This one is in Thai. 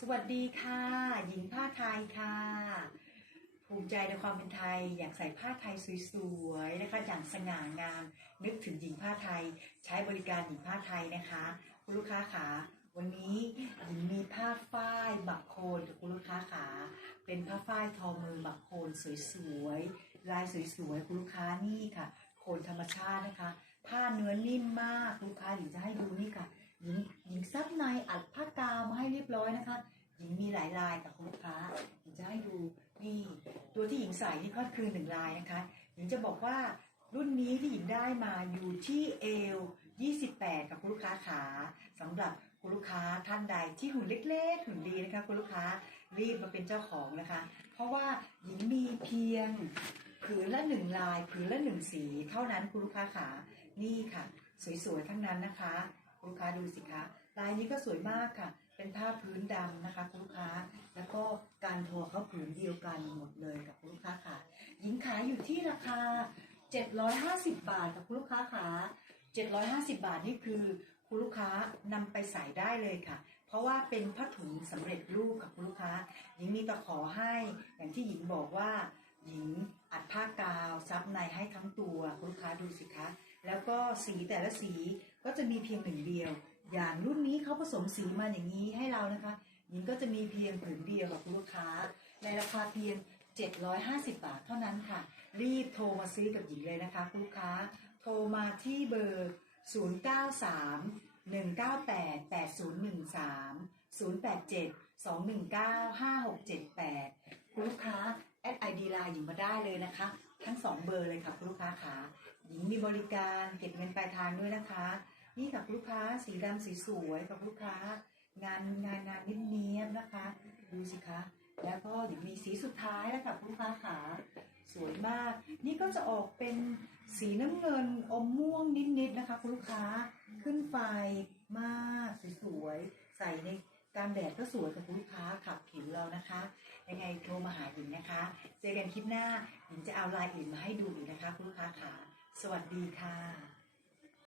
สวัสดีค่ะ หญิงผ้าไทยค่ะ ภูมิใจในความเป็นไทย อยากใส่ผ้าไทยสวยๆนะคะอย่างสง่างาม นึกถึงหญิงผ้าไทย ใช้บริการหญิงผ้าไทยนะคะคุณลูกค้าขาวันนี้หญิงมีผ้าฝ้ายบักโคนกับคุณลูกค้าขาเป็นผ้าฝ้ายทอมือบักโคนสวยๆลายสวยๆคุณลูกค้านี่ค่ะ โคนธรรมชาตินะคะ ผ้าเนื้อนิ่มมากลูกค้าหญิงจะให้ดูนี่ค่ะหญิงหญิงซับในอัดผ มาให้เรียบร้อยนะคะหญิงมีหลายลายกับคุณลูกค้าหญิงจะให้ดูนี่ตัวที่หญิงใส่นี่ก็คือหนึ่งลายนะคะหญิงจะบอกว่ารุ่นนี้ที่หญิงได้มาอยู่ที่เอล28 กับคุณลูกค้าขาสำหรับคุณลูกค้าท่านใดที่หุ่นเล็กๆหุ่นดีนะคะคุณลูกค้ารีบมาเป็นเจ้าของนะคะ เพราะว่าหญิงมีเพียงผืนละหนึ่งลายผืนละหนึ่งสี เท่านั้นคุณลูกค้าขานี่ค่ะ สวยๆทั้งนั้นนะคะ คุณลูกค้าดูสิคะ ลายนี้ก็สวยมากค่ะ เป็นผ้าพื้นดำนะคะคุณลูกค้า แล้วก็การทอเขาผืนเดียวกันหมดเลยกับคุณลูกค้าค่ะ หญิงขายอยู่ที่ราคา 750 บาทกับคุณลูกค้าค่ะ 750 บาทนี่คือคุณลูกค้านำไปใส่ได้เลยค่ะ เพราะว่าเป็นผ้าถุงสำเร็จรูปกับคุณลูกค้า หญิงมีตะขอให้ อย่างที่หญิงบอกว่า หญิงอัดผ้ากาวซับในให้ทั้งตัวคุณลูกค้าดูสิคะ แล้วก็สีแต่ละสีก็จะมีเพียงหนึ่งเดียว อย่างรุ่นนี้เขาผสมสีมาอย่างนี้ให้เรานะคะหญิงก็จะมีเพียงผืนเดียวกับคุณลูกค้า ในราคาเพียง 750 บาทเท่านั้นค่ะ รีบโทรมาซื้อกับหญิงเลยนะคะคุณลูกค้า โทรมาที่เบอร์ 093 198 8013 087 219 5678 คุณลูกค้าแอดไอดีไลน์หญิงมาได้เลยนะคะ ทั้งสองเบอร์เลยค่ะคุณลูกค้าขาหญิงมีบริการเก็บเงินปลายทางด้วยนะคะ นี่ค่ะคุณลูกค้าสีดำสีสวยค่ะคุณลูกค้า งานงานงานเนียบๆนะคะ ดูสิคะ แล้วก็เดี๋ยวมีสีสุดท้ายแล้วค่ะคุณลูกค้าขาสวยมาก นี่ก็จะออกเป็นสีน้ำเงินอมม่วงนิดๆนะคะคุณลูกค้าขึ้นไฟมากสวยๆใส่ในกลารแดดก็สวยกับคุณลูกค้าขับผิวเรานะคะ ยังไงโทรมาหาหญิงนะคะเจอกันคลิปหน้าหญิงจะเอาลายอื่นมาให้ดูอีกนะคะคุณลูกค้าขาสวัสดีค่ะ